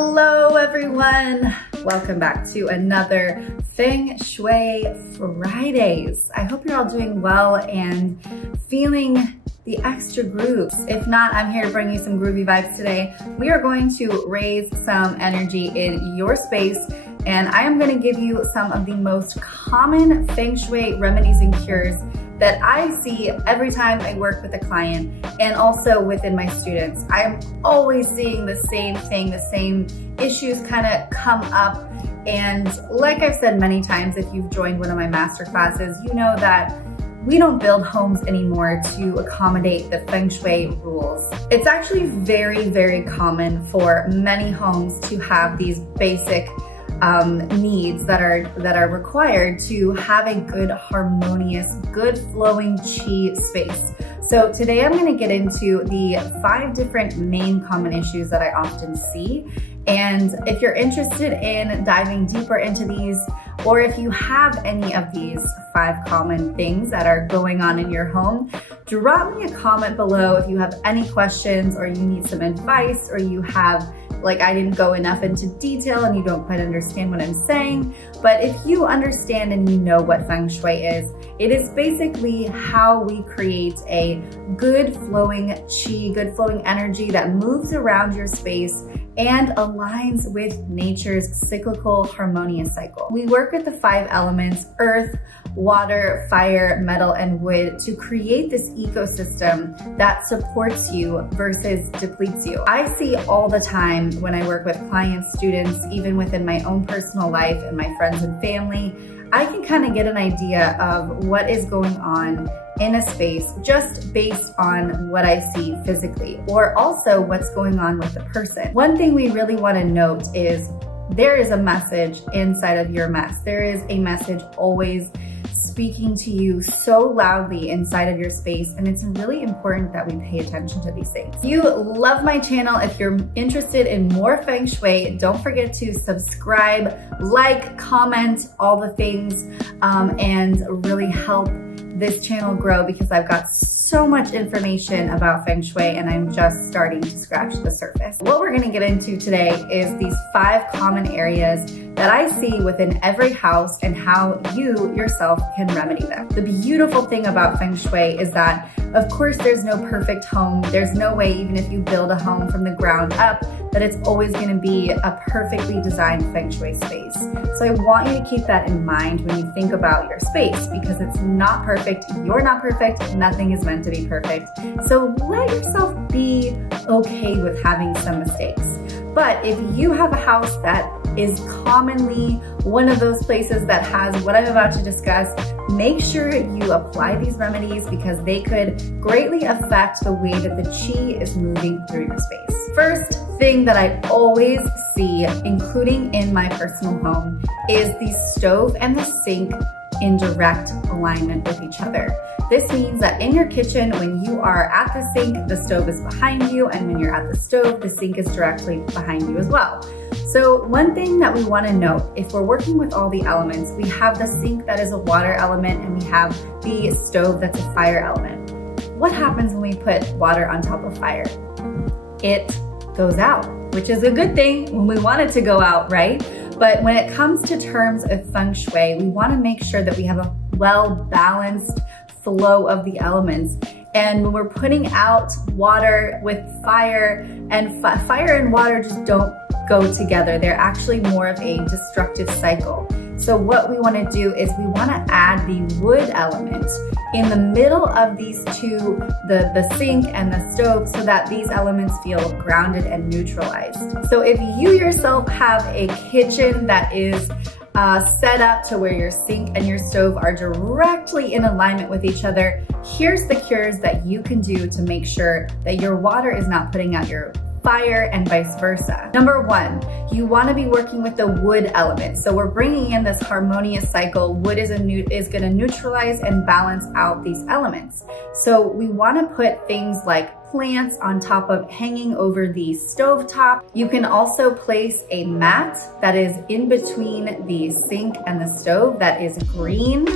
Hello everyone! Welcome back to another Feng Shui Fridays. I hope you're all doing well and feeling the extra grooves. If not, I'm here to bring you some groovy vibes today. We are going to raise some energy in your space, and I am going to give you some of the most common Feng Shui remedies and cures that I see every time I work with a client and also within my students. I am always seeing the same thing, the same issues kind of come up. And like I've said many times, if you've joined one of my master classes, you know that we don't build homes anymore to accommodate the Feng Shui rules. It's actually very, very common for many homes to have these basic needs that are required to have a good, harmonious, good flowing chi space. So today I'm going to get into the 5 different main common issues that I often see. And if you're interested in diving deeper into these, or if you have any of these 5 common things that are going on in your home, drop me a comment below if you have any questions or you need some advice, or you have, like, I didn't go enough into detail and you don't quite understand what I'm saying. But if you understand and you know what Feng Shui is, it is basically how we create a good flowing chi, good flowing energy that moves around your space and aligns with nature's cyclical harmonious cycle. We work with the 5 elements: earth, water, fire, metal, and wood to create this ecosystem that supports you versus depletes you. I see all the time when I work with clients, students, even within my own personal life and my friends and family, I can kind of get an idea of what is going on in a space just based on what I see physically, or also what's going on with the person. One thing we really want to note is there is a message inside of your mess. There is a message always speaking to you so loudly inside of your space, and it's really important that we pay attention to these things. If you love my channel, if you're interested in more Feng Shui, don't forget to subscribe, like, comment, all the things, and really help this channel grow, because I've got so much information about Feng Shui and I'm just starting to scratch the surface. What we're gonna get into today is these 5 common areas that I see within every house and how you yourself can remedy them. The beautiful thing about Feng Shui is that, of course, there's no perfect home. There's no way, even if you build a home from the ground up, that it's always gonna be a perfectly designed Feng Shui space. So I want you to keep that in mind when you think about your space, because it's not perfect, you're not perfect, nothing is meant to be perfect. So let yourself be okay with having some mistakes. But if you have a house that is commonly one of those places that has what I'm about to discuss, make sure you apply these remedies, because they could greatly affect the way that the chi is moving through your space. First thing that I always see, including in my personal home, is the stove and the sink in direct alignment with each other. This means that in your kitchen, when you are at the sink, the stove is behind you, and when you're at the stove, the sink is directly behind you as well. So one thing that we want to note, if we're working with all the elements, we have the sink that is a water element and we have the stove that's a fire element. What happens when we put water on top of fire? It goes out, which is a good thing when we want it to go out, right? But when it comes to terms of Feng Shui, we want to make sure that we have a well-balanced flow of the elements. And when we're putting out water with fire, and fire and water just don't go together. They're actually more of a destructive cycle. So what we want to do is we want to add the wood element in the middle of these two, the sink and the stove, so that these elements feel grounded and neutralized. So if you yourself have a kitchen that is set up to where your sink and your stove are directly in alignment with each other, here's the cures that you can do to make sure that your water is not putting out your fire and vice versa. Number 1, you want to be working with the wood element. So we're bringing in this harmonious cycle. Wood is going to neutralize and balance out these elements. So we want to put things like plants on top of hanging over the stove top. You can also place a mat that is in between the sink and the stove that is green.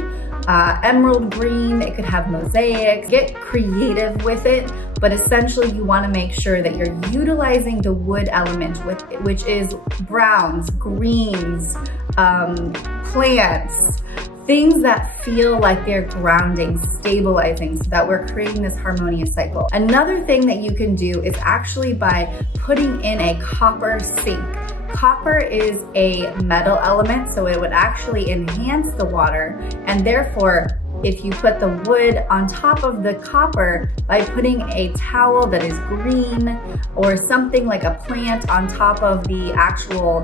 emerald green, it could have mosaics. Get creative with it, but essentially you wanna make sure that you're utilizing the wood element, which is browns, greens, plants, things that feel like they're grounding, stabilizing, so that we're creating this harmonious cycle. Another thing that you can do is actually by putting in a copper sink. Copper is a metal element, so it would actually enhance the water, and therefore, if you put the wood on top of the copper by putting a towel that is green or something like a plant on top of the actual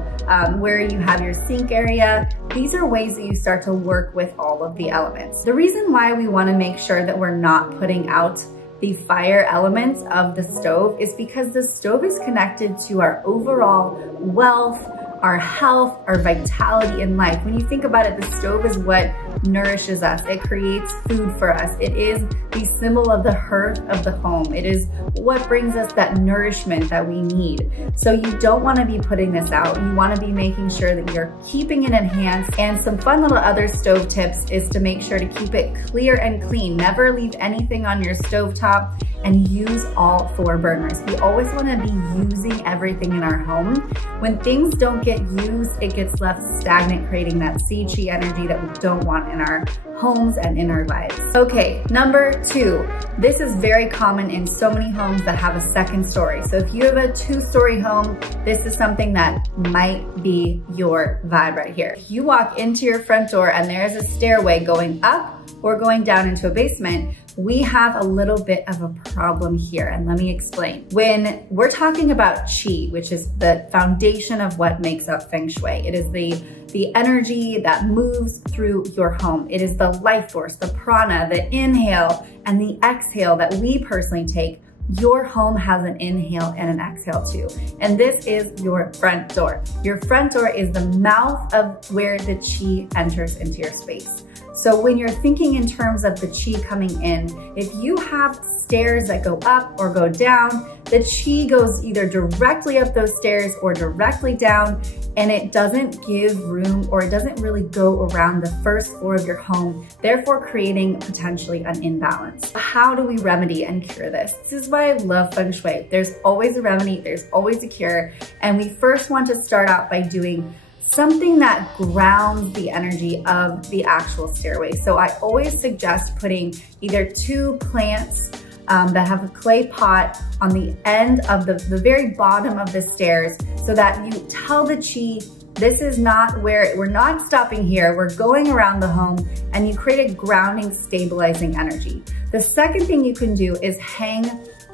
where you have your sink area, these are ways that you start to work with all of the elements. The reason why we want to make sure that we're not putting out the fire elements of the stove is because the stove is connected to our overall wealth, our health, our vitality in life. When you think about it, the stove is what nourishes us. It creates food for us. It is the symbol of the hearth of the home. It is what brings us that nourishment that we need. So you don't want to be putting this out. You want to be making sure that you're keeping it enhanced. And some fun little other stove tips is to make sure to keep it clear and clean. Never leave anything on your stovetop, and use all 4 burners. We always want to be using everything in our home. When things don't get used, it gets left stagnant, creating that Qi energy that we don't want in our homes and in our lives. Okay, number 2. This is very common in so many homes that have a second story. So if you have a 2-story home, this is something that might be your vibe right here. If you walk into your front door and there's a stairway going up or going down into a basement, we have a little bit of a problem here, and let me explain. When we're talking about Qi, which is the foundation of what makes up Feng Shui, it is the energy that moves through your home. It is the life force, the prana, the inhale and the exhale that we personally take. Your home has an inhale and an exhale too. And this is your front door. Your front door is the mouth of where the Qi enters into your space. So when you're thinking in terms of the Qi coming in, if you have stairs that go up or go down, the Qi goes either directly up those stairs or directly down, and it doesn't give room, or it doesn't really go around the first floor of your home, therefore creating potentially an imbalance. How do we remedy and cure this? This is why I love Feng Shui. There's always a remedy, there's always a cure, and we first want to start out by doing something that grounds the energy of the actual stairway. So I always suggest putting either 2 plants that have a clay pot on the end of the very bottom of the stairs, so that you tell the Qi, this is not where, we're not stopping here, we're going around the home, and you create a grounding, stabilizing energy. The second thing you can do is hang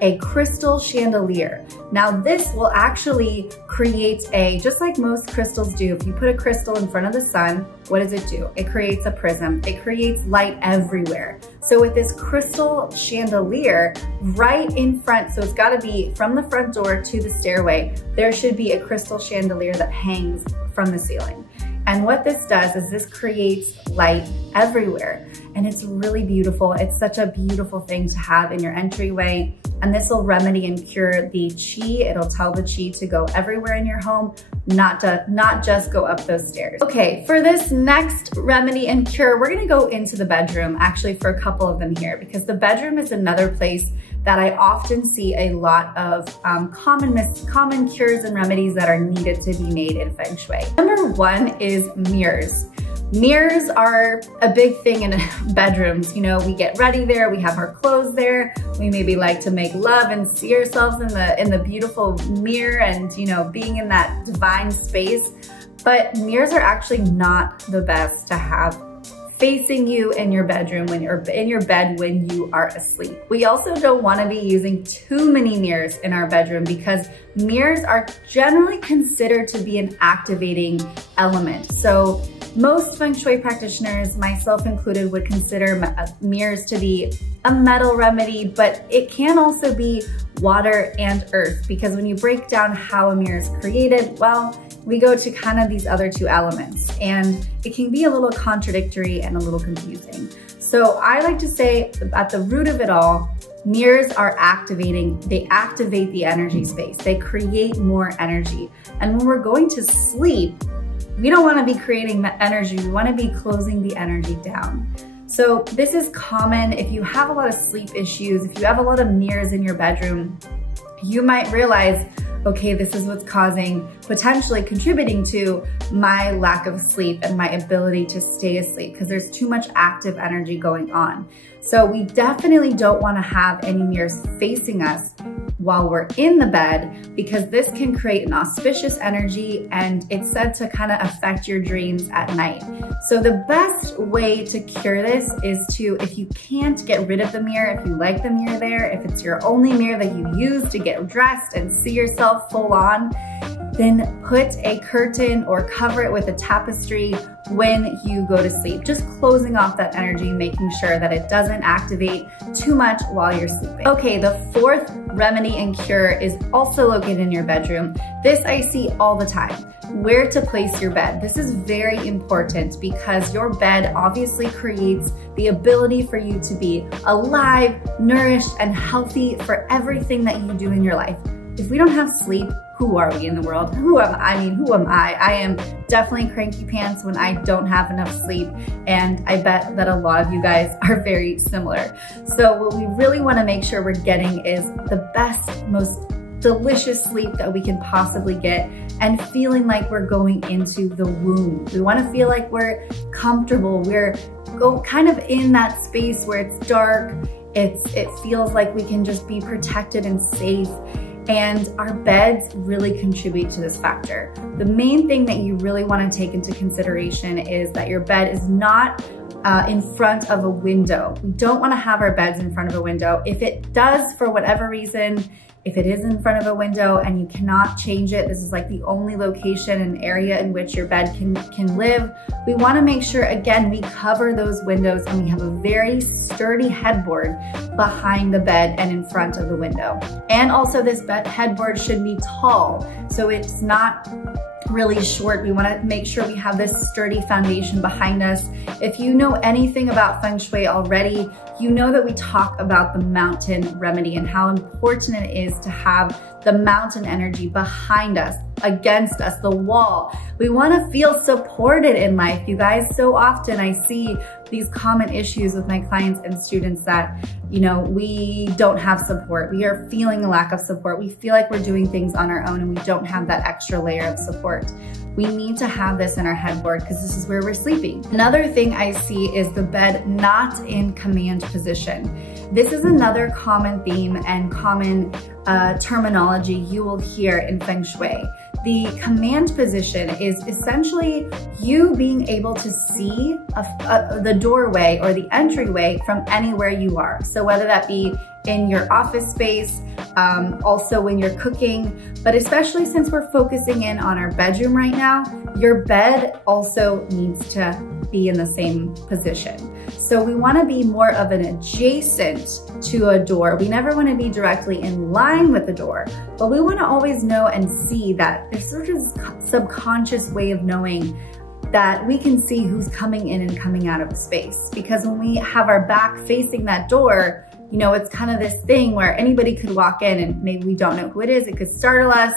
a crystal chandelier. Now this will actually create just like most crystals do, if you put a crystal in front of the sun, what does it do? It creates a prism. It creates light everywhere. So with this crystal chandelier right in front, so it's gotta be from the front door to the stairway, there should be a crystal chandelier that hangs from the ceiling. And what this does is this creates light everywhere. And it's really beautiful. It's such a beautiful thing to have in your entryway. And this will remedy and cure the Qi. It'll tell the Qi to go everywhere in your home, not just go up those stairs. Okay, for this next remedy and cure, we're gonna go into the bedroom, actually for a couple of them here, because the bedroom is another place that I often see a lot of common cures and remedies that are needed to be made in Feng Shui. Number 1 is mirrors. Mirrors are a big thing in bedrooms. You know, we get ready there, we have our clothes there, we maybe like to make love and see ourselves in the beautiful mirror and, you know, being in that divine space. But mirrors are actually not the best to have facing you in your bedroom when you're in your bed when you are asleep. We also don't want to be using too many mirrors in our bedroom, because mirrors are generally considered to be an activating element. So most Feng Shui practitioners, myself included, would consider mirrors to be a metal remedy, but it can also be water and earth, because when you break down how a mirror is created, well, we go to kind of these other 2 elements, and it can be a little contradictory and a little confusing. So I like to say at the root of it all, mirrors are activating, they activate the energy space, they create more energy. And when we're going to sleep, we don't want to be creating energy, we want to be closing the energy down. So this is common if you have a lot of sleep issues, if you have a lot of mirrors in your bedroom, you might realize, okay, this is what's potentially contributing to my lack of sleep and my ability to stay asleep because there's too much active energy going on. So we definitely don't want to have any mirrors facing us while we're in the bed because this can create an auspicious energy and it's said to kind of affect your dreams at night. So the best way to cure this is to, if you can't get rid of the mirror, if you like the mirror there, if it's your only mirror that you use to get dressed and see yourself full on, then put a curtain or cover it with a tapestry when you go to sleep. Just closing off that energy, making sure that it doesn't activate too much while you're sleeping. Okay, the fourth remedy and cure is also located in your bedroom. This I see all the time. Where to place your bed. This is very important because your bed obviously creates the ability for you to be alive, nourished, and healthy for everything that you do in your life. If we don't have sleep, who are we in the world? Who am I? Who am I? I am definitely cranky pants when I don't have enough sleep, and I bet that a lot of you guys are very similar. So what we really want to make sure we're getting is the best, most delicious sleep that we can possibly get and feeling like we're going into the womb. We want to feel like we're comfortable. We're kind of in that space where it's dark. It feels like we can just be protected and safe. And our beds really contribute to this factor. The main thing that you really want to take into consideration is that your bed is not in front of a window. We don't want to have our beds in front of a window. If it does, for whatever reason, if it is in front of a window and you cannot change it, this is like the only location and area in which your bed can live, we want to make sure, again, we cover those windows and we have a very sturdy headboard behind the bed and in front of the window. And also this headboard should be tall, so it's not really short. We want to make sure we have this sturdy foundation behind us. If you know anything about Feng Shui already, you know that we talk about the mountain remedy and how important it is to have the mountain energy behind us, against us, the wall. We want to feel supported in life, you guys. So often I see these common issues with my clients and students that, you know, we don't have support. We are feeling a lack of support. We feel like we're doing things on our own and we don't have that extra layer of support. We need to have this in our headboard because this is where we're sleeping. Another thing I see is the bed not in command position. This is another common theme and common terminology you will hear in Feng Shui. The command position is essentially you being able to see the doorway or the entryway from anywhere you are. So whether that be in your office space, also when you're cooking, but especially since we're focusing in on our bedroom right now, your bed also needs to be in the same position. So we want to be more of an adjacent to a door. We never want to be directly in line with the door, but we want to always know and see that there's sort of this subconscious way of knowing that we can see who's coming in and coming out of a space. Because when we have our back facing that door, you know, it's kind of this thing where anybody could walk in and maybe we don't know who it is. It could startle us.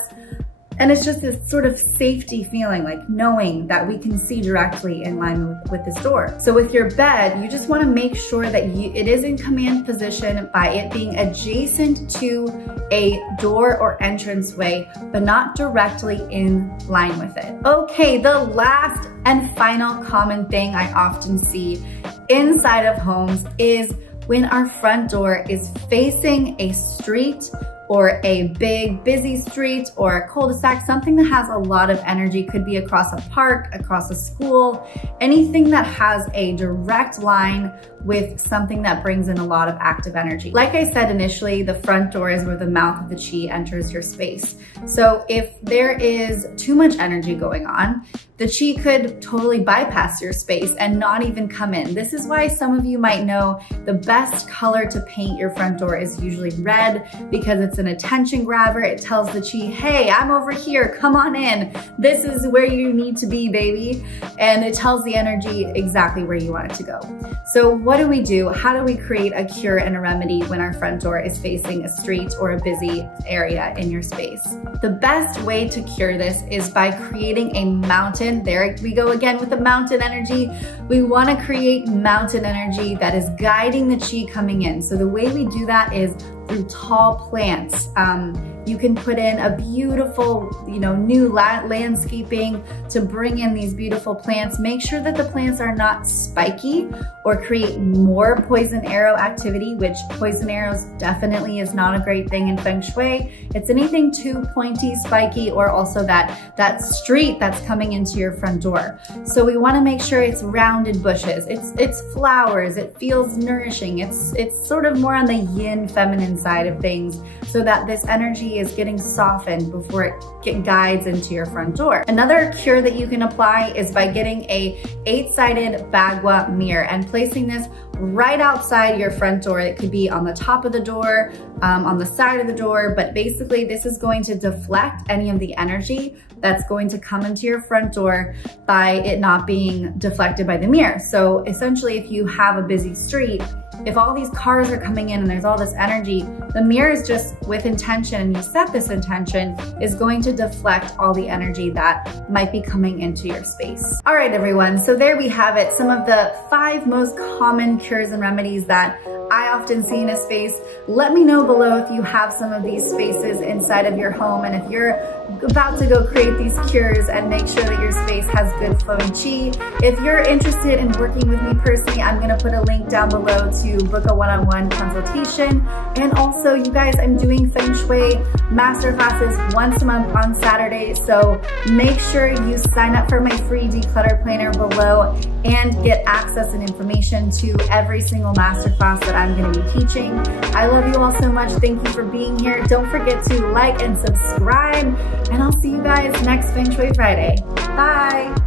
And it's just this sort of safety feeling, like knowing that we can see directly in line with this door. So with your bed, you just want to make sure that it is in command position by it being adjacent to a door or entranceway, but not directly in line with it. Okay, the last and final common thing I often see inside of homes is when our front door is facing a street or a big busy street or a cul-de-sac, something that has a lot of energy. Could be across a park, across a school, anything that has a direct line with something that brings in a lot of active energy. Like I said initially, the front door is where the mouth of the chi enters your space. So if there is too much energy going on, the chi could totally bypass your space and not even come in. This is why some of you might know the best color to paint your front door is usually red, because it's It's an attention grabber. It tells the chi, hey, I'm over here, come on in. This is where you need to be, baby. And it tells the energy exactly where you want it to go. So what do we do? How do we create a cure and a remedy when our front door is facing a street or a busy area in your space? The best way to cure this is by creating a mountain. There we go again with the mountain energy. We want to create mountain energy that is guiding the chi coming in. So the way we do that is through tall plants. You can put in a beautiful, new landscaping to bring in these beautiful plants. Make sure that the plants are not spiky or create more poison arrow activity, which poison arrows definitely is not a great thing in Feng Shui. It's anything too pointy, spiky, or also that street that's coming into your front door. So we want to make sure it's rounded bushes. It's flowers. It feels nourishing. It's sort of more on the yin feminine side of things, so that this energy is getting softened before it guides into your front door. Another cure that you can apply is by getting a 8-sided bagua mirror and placing this right outside your front door. It could be on the top of the door, on the side of the door, but basically this is going to deflect any of the energy that's going to come into your front door by it not being deflected by the mirror. So essentially, if you have a busy street, if all these cars are coming in and there's all this energy, the mirror is just with intention, and you set this intention, is going to deflect all the energy that might be coming into your space. All right, everyone, so there we have it. Some of the 5 most common cures and remedies that I often see in a space. Let me know below if you have some of these spaces inside of your home, and if you're about to go create these cures and make sure that your space has good flowing chi. If you're interested in working with me personally, I'm gonna put a link down below to book a one-on-one consultation. And also, you guys, I'm doing Feng Shui masterclasses once a month on Saturday, so make sure you sign up for my free declutter planner below and get access and information to every single masterclass that I'm gonna be teaching. I love you all so much. Thank you for being here. Don't forget to like and subscribe, and I'll see you guys next Feng Shui Friday. Bye.